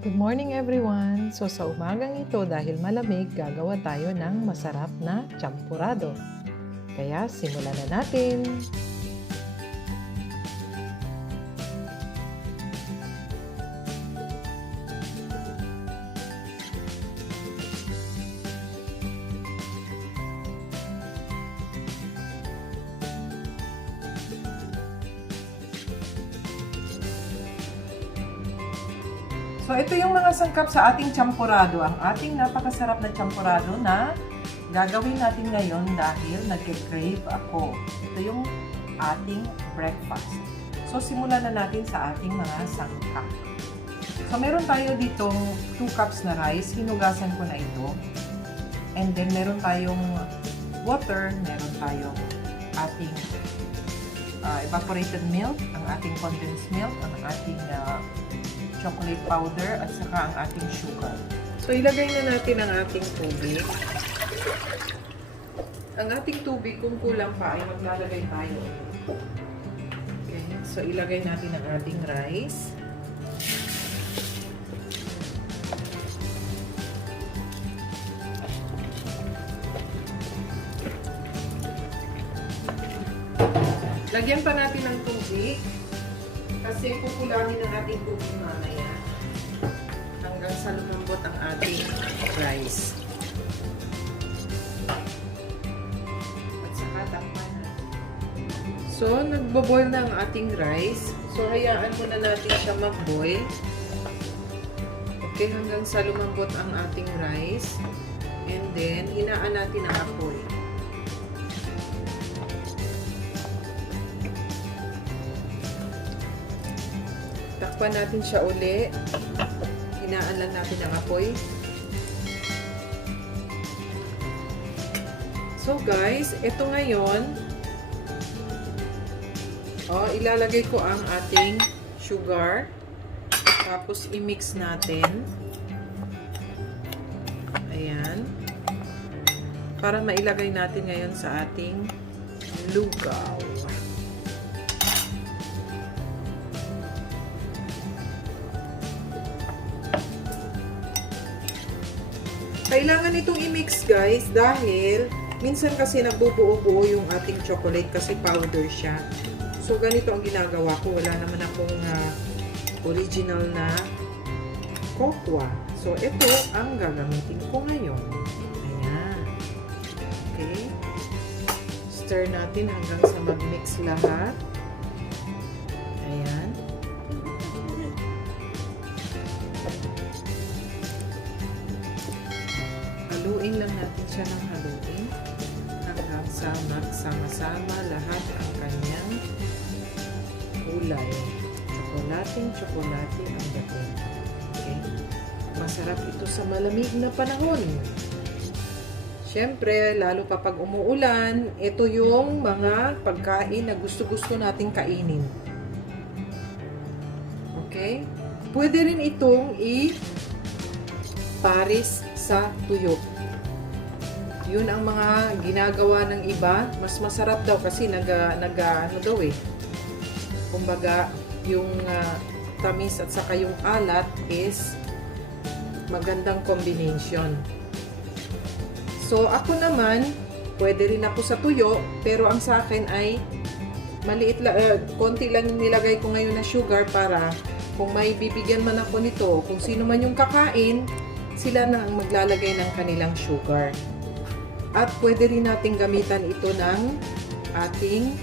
Good morning everyone! So sa umagang ito dahil malamig, gagawa tayo ng masarap na champorado. Kaya simulan na natin! So, ito yung mga sangkap sa ating champorado. Ang ating napakasarap na champorado na gagawin natin ngayon dahil nag-crave ako. Ito yung ating breakfast. So, simulan na natin sa ating mga sangkap. So, meron tayo ditong 2 cups na rice. Hinugasan ko na ito. And then, meron tayong water. Meron tayong ating evaporated milk, ang ating condensed milk, ang ating chocolate powder, at saka ang ating sugar. So, ilagay na natin ang ating tubig. Ang ating tubig, kung kulang pa, ay maglalagay tayo. Okay. So, ilagay natin ang ating rice. Lagyan pa natin ng tubig. Kasi kukulangin ang ating tubig mamaya hanggang sa lumambot ang ating rice. At saka takpan na. So, nagbo-boil na ang ating rice. So, hayaan muna natin siya mag-boil. Okay, hanggang sa lumambot ang ating rice. And then, hinaan natin ang apoy. Takpan natin siya uli. Hinaan lang natin ang apoy. So guys, ito ngayon, ilalagay ko ang ating sugar. Tapos i-mix natin. Ayan. Para mailagay natin ngayon sa ating lugaw. Kailangan itong i-mix guys dahil minsan kasi nagbubuo-buo yung ating chocolate kasi powder siya. So ganito ang ginagawa ko. Wala naman akong original na cocoa. So ito ang gagamitin ko ngayon. Ayan. Okay. Stir natin hanggang sa mag-mix lahat. Ayan. Haluin lang natin siya ng haluin hanggang sa magsama-sama lahat ang kanyang kulay. Tsokolating ang dating. Okay? Masarap ito sa malamig na panahon. Siyempre, lalo pa pag umuulan, ito yung mga pagkain na gusto-gusto nating kainin. Okay? Pwede rin itong pares sa tuyo. Yun ang mga ginagawa ng iba. Mas masarap daw kasi kumbaga, yung tamis at saka yung alat is magandang combination. So, ako naman, pwede rin ako sa tuyo, pero ang sa akin ay maliit lang, konti lang nilagay ko ngayon na sugar para kung may bibigyan man ako nito, kung sino man yung kakain, sila na ang maglalagay ng kanilang sugar. At pwede rin natin gamitan ito ng ating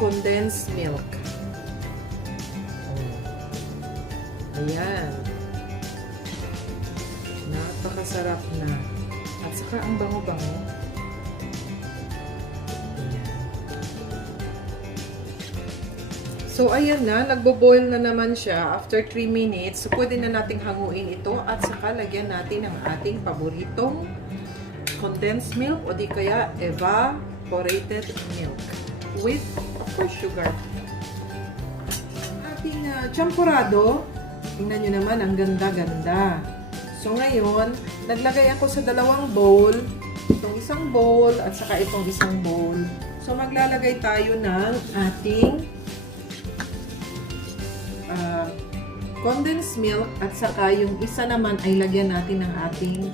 condensed milk. Ayan. Napakasarap na. At saka ang bango-bango. Ayan. So, ayan na. Nagbo-boil na naman siya after 3 minutes. So, pwede na nating hanguin ito at saka lagyan natin ang ating paboritong condensed milk o di kaya evaporated milk with, of course, sugar. Ating champorado, tingnan nyo naman, ang ganda-ganda. So, ngayon, naglagay ako sa 2 bowl. Itong isang bowl at saka itong isang bowl. So, maglalagay tayo ng ating condensed milk at saka yung isa naman ay lagyan natin ng ating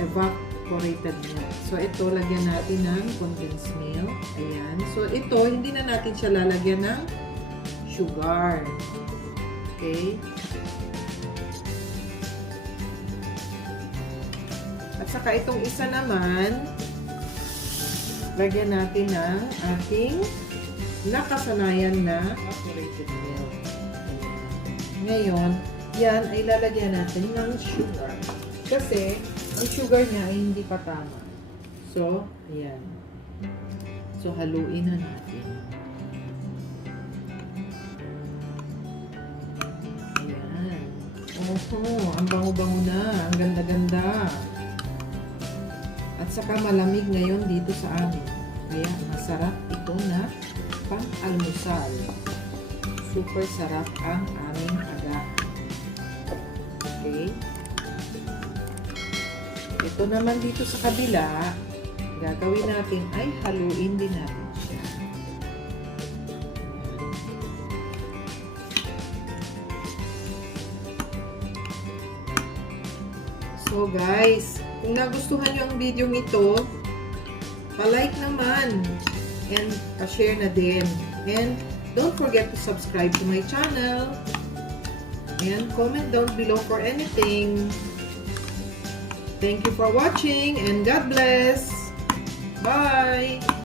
evaporated milk. So, ito lagyan natin ng condensed milk. Ayan. So, ito, hindi na natin siya lalagyan ng sugar. Okay? At saka itong isa naman, lagyan natin ng ating nakasanayan na evaporated milk. Ngayon, yan ay lalagyan natin ng sugar. Kasi, ang sugar niya ay hindi pa tama. So, ayan. So, haluin na natin. Ayan. Oho, ang bango-bango na. Ang ganda-ganda. At saka malamig ngayon dito sa amin. Kaya, masarap ito na pang-almusal. Super sarap ang aming aga. Okay? Ito naman dito sa kabila, gagawin natin ay haluin din natin siya. So guys, kung nagustuhan nyo ang video ito, pa-like naman and pa-share na din. And don't forget to subscribe to my channel. And comment down below for anything. Thank you for watching and God bless. Bye!